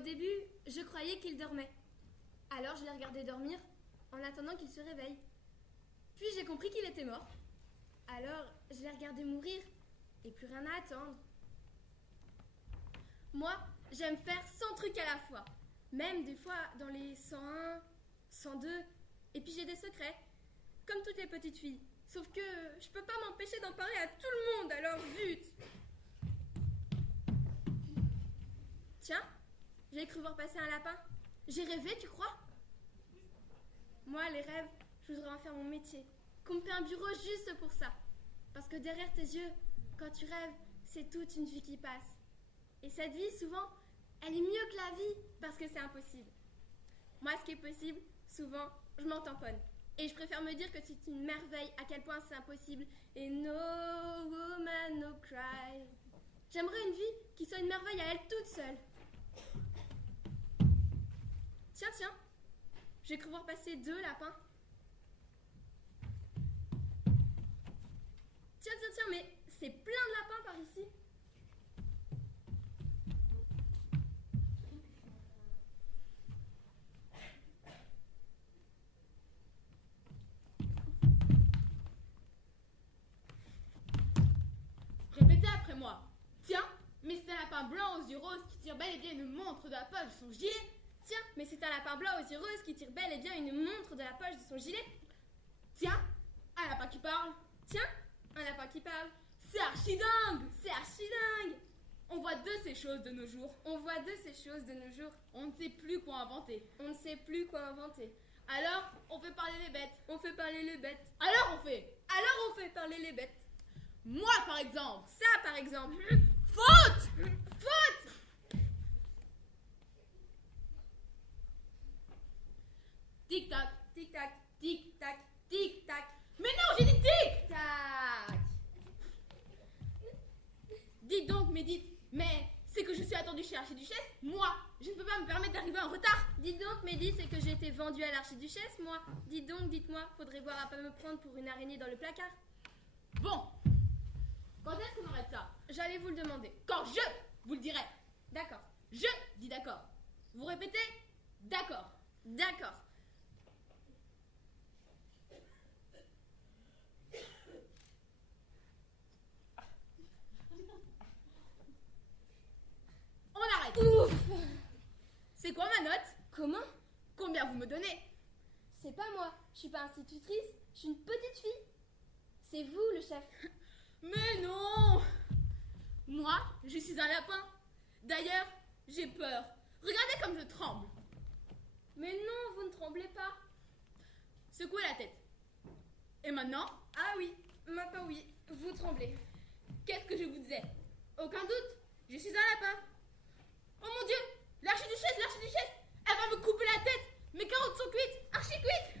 début, je croyais qu'il dormait. Alors je l'ai regardé dormir en attendant qu'il se réveille. Puis j'ai compris qu'il était mort. Alors je l'ai regardé mourir et plus rien à attendre. Moi, j'aime faire 100 trucs à la fois. Même des fois dans les 101, 102. Et puis j'ai des secrets. Comme toutes les petites filles. Sauf que je peux pas m'empêcher d'en parler à tout le monde, alors zut. Tiens, j'ai cru voir passer un lapin. J'ai rêvé, tu crois? Moi, les rêves, je voudrais en faire mon métier. Qu'on me paie un bureau juste pour ça. Parce que derrière tes yeux, quand tu rêves, c'est toute une vie qui passe. Et cette vie, souvent, elle est mieux que la vie parce que c'est impossible. Moi, ce qui est possible, souvent, je m'en tamponne. Et je préfère me dire que c'est une merveille à quel point c'est impossible. Et no woman, no cry. J'aimerais une vie qui soit une merveille à elle toute seule. Tiens, j'ai cru voir passer 2 lapins. Tiens, mais c'est plein de lapins par ici. Répétez après moi. Tiens, mais c'est un lapin blanc aux yeux roses qui tire bel et bien une montre de la poche de son gilet. Tiens, mais c'est un lapin blanc aux yeux roses qui tire bel et bien une montre de la poche de son gilet. Tiens, un lapin qui parle. Tiens, un lapin qui parle. C'est archi-dingue. C'est archi-dingue. On voit de ces choses de nos jours. On voit de ces choses de nos jours. On ne sait plus quoi inventer. On ne sait plus quoi inventer. Alors, on fait parler les bêtes. On fait parler les bêtes. Alors, on fait parler les bêtes. Moi, par exemple. Ça, par exemple. Faute. Tic-tac, tic-tac, tic-tac, tic-tac. Mais non, j'ai dit tic-tac. Dites donc, mais c'est que je suis attendue chez l'archiduchesse. Moi, je ne peux pas me permettre d'arriver en retard. Dites donc, Mehdi, c'est que j'ai été vendue à l'archiduchesse, moi. Dites donc, dites-moi, faudrait voir à pas me prendre pour une araignée dans le placard. Bon, quand est-ce qu'on arrête ça? J'allais vous le demander. Quand je vous le dirai. D'accord. Je dis d'accord. Vous répétez? D'accord. D'accord. On arrête. Ouf. C'est quoi ma note? Comment? Combien vous me donnez? C'est pas moi. Je suis pas institutrice. Je suis une petite fille. C'est vous, le chef. Mais non! Moi, je suis un lapin. D'ailleurs, j'ai peur. Regardez comme je tremble. Mais non, vous ne tremblez pas. Secouez la tête. Et maintenant? Ah oui, maintenant oui, vous tremblez. Qu'est-ce que je vous disais? Aucun doute, je suis un lapin. Oh mon Dieu! L'archiduchesse! Elle va me couper la tête! Mes carottes sont cuites! Archi cuites!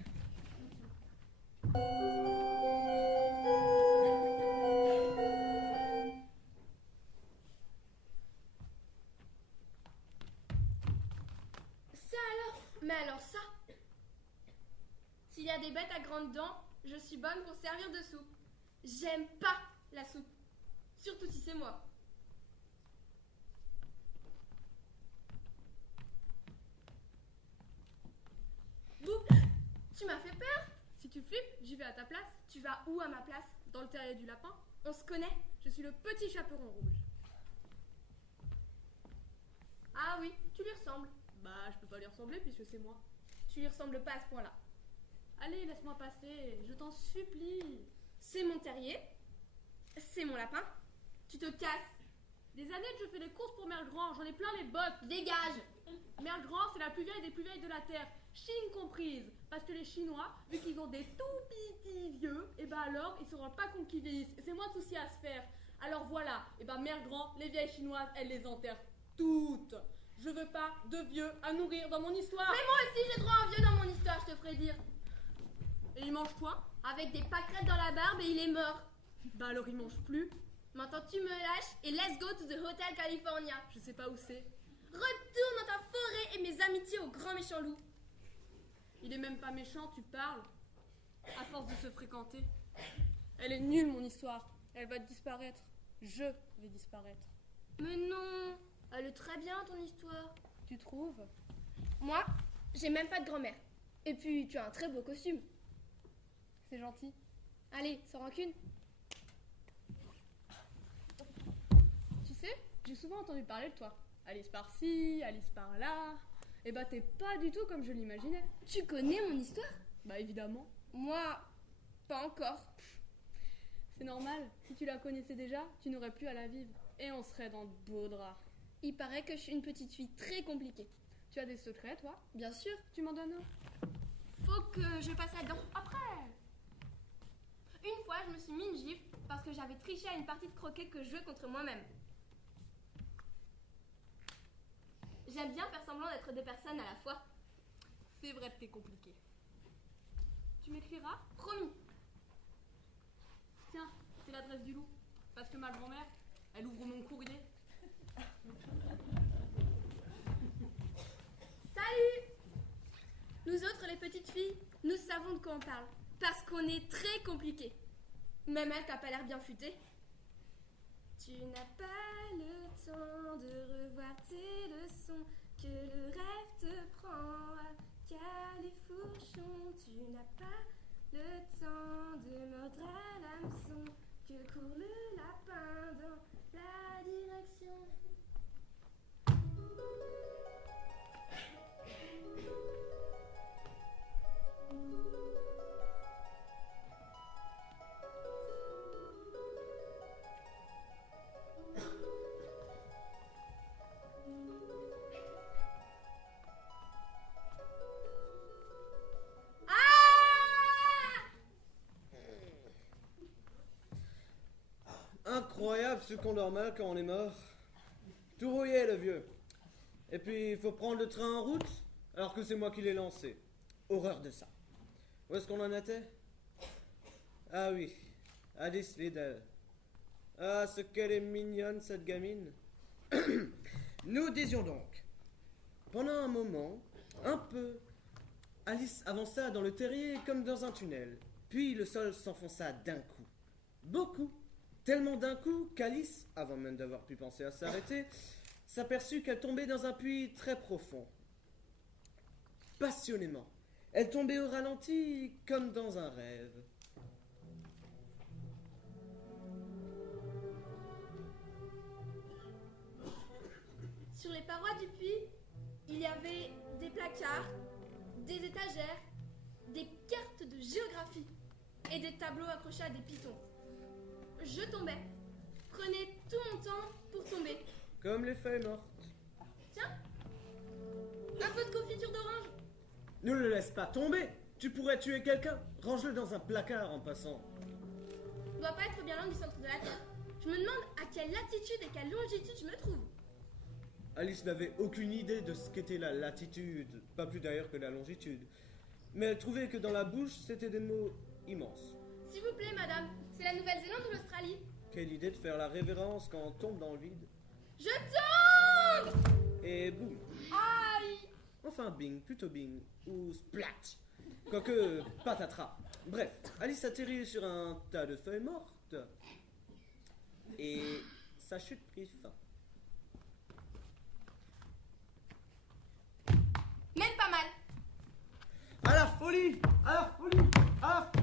Ça alors? Mais alors ça? S'il y a des bêtes à grandes dents, je suis bonne pour servir de soupe. J'aime pas la soupe. Surtout si c'est moi. Bouh! Tu m'as fait peur? Si tu flippes, j'y vais à ta place. Tu vas où à ma place? Dans le terrier du lapin. On se connaît? Je suis le petit chaperon rouge. Ah oui, tu lui ressembles. Bah, je peux pas lui ressembler puisque c'est moi. Tu lui ressembles pas à ce point-là. Allez, laisse-moi passer, je t'en supplie. C'est mon terrier. C'est mon lapin. Tu te casses. Des années que je fais des courses pour Mère Grand, j'en ai plein les bottes. Dégage. Mère Grand, c'est la plus vieille des plus vieilles de la Terre, Chine comprise. Parce que les Chinois, vu qu'ils ont des tout petits vieux, et ben alors, ils se rendent pas compte qu'ils vieillissent. Et c'est moins de soucis à se faire. Alors voilà, et ben Mère Grand, les vieilles chinoises, elles les enterrent toutes. Je veux pas de vieux à nourrir dans mon histoire. Mais moi aussi j'ai droit à un vieux dans mon histoire, je te ferai dire. Et il mange quoi? Avec des pâquerettes dans la barbe et il est mort. Bah alors il mange plus. Maintenant tu me lâches et let's go to the Hotel California. Je sais pas où c'est. Retourne dans ta forêt et mes amitiés au grand méchant loup. Il est même pas méchant, tu parles. À force de se fréquenter. Elle est nulle mon histoire. Elle va disparaître. Je vais disparaître. Mais non, elle est très bien ton histoire. Tu trouves? Moi, j'ai même pas de grand-mère. Et puis, tu as un très beau costume. C'est gentil. Allez, sans rancune. Tu sais, j'ai souvent entendu parler de toi. Alice par-ci, Alice par-là. Et bah t'es pas du tout comme je l'imaginais. Tu connais mon histoire? Bah évidemment. Moi, pas encore. C'est normal. Si tu la connaissais déjà, tu n'aurais plus à la vivre. Et on serait dans de beaux draps. Il paraît que je suis une petite fille très compliquée. Tu as des secrets, toi? Bien sûr. Tu m'en donnes un? Faut que je passe là-dedans. Après. Une fois, je me suis mis une gifle parce que j'avais triché à une partie de croquet que je jouais contre moi-même. J'aime bien faire semblant d'être deux personnes à la fois. C'est vrai que t'es compliqué. Tu m'écriras? Promis. Tiens, c'est l'adresse du loup. Parce que ma grand-mère, elle ouvre mon courrier. Salut! Nous autres, les petites filles, nous savons de quoi on parle. Parce qu'on est très compliqués. Même elle, t'as pas l'air bien futée. Tu n'as pas le temps de revoir tes leçons, que le rêve te prend à califourchon. Tu n'as pas le temps de mordre à l'hameçon, que court le lapin dans la direction. Incroyable ce qu'on dort mal quand on est mort. Tout rouillé le vieux. Et puis il faut prendre le train en route alors que c'est moi qui l'ai lancé. Horreur de ça. Où est-ce qu'on en était? Ah oui, Alice Liddell. Ah, ce qu'elle est mignonne cette gamine. Nous disions donc. Pendant un moment, un peu, Alice avança dans le terrier comme dans un tunnel. Puis le sol s'enfonça d'un coup. Beaucoup. Tellement d'un coup qu'Alice, avant même d'avoir pu penser à s'arrêter, s'aperçut qu'elle tombait dans un puits très profond. Passionnément, elle tombait au ralenti comme dans un rêve. Sur les parois du puits, il y avait des placards, des étagères, des cartes de géographie et des tableaux accrochés à des pitons. Je tombais, prenais tout mon temps pour tomber. Comme les feuilles mortes. Tiens, un peu de confiture d'orange. Ne le laisse pas tomber. Tu pourrais tuer quelqu'un. Range-le dans un placard en passant. Doit pas être bien loin du centre de la Terre. Je me demande à quelle latitude et quelle longitude je me trouve. Alice n'avait aucune idée de ce qu'était la latitude, pas plus d'ailleurs que la longitude. Mais elle trouvait que dans la bouche, c'était des mots immenses. S'il vous plaît, madame, c'est la Nouvelle-Zélande ou l'Australie? Quelle idée de faire la révérence quand on tombe dans le vide. Je tombe! Et boum. Aïe! Enfin bing, plutôt bing, ou splat. Quoique, patatras. Bref, Alice atterrit sur un tas de feuilles mortes. Et sa chute prit fin. Même pas mal. À la folie! À la folie! À la folie!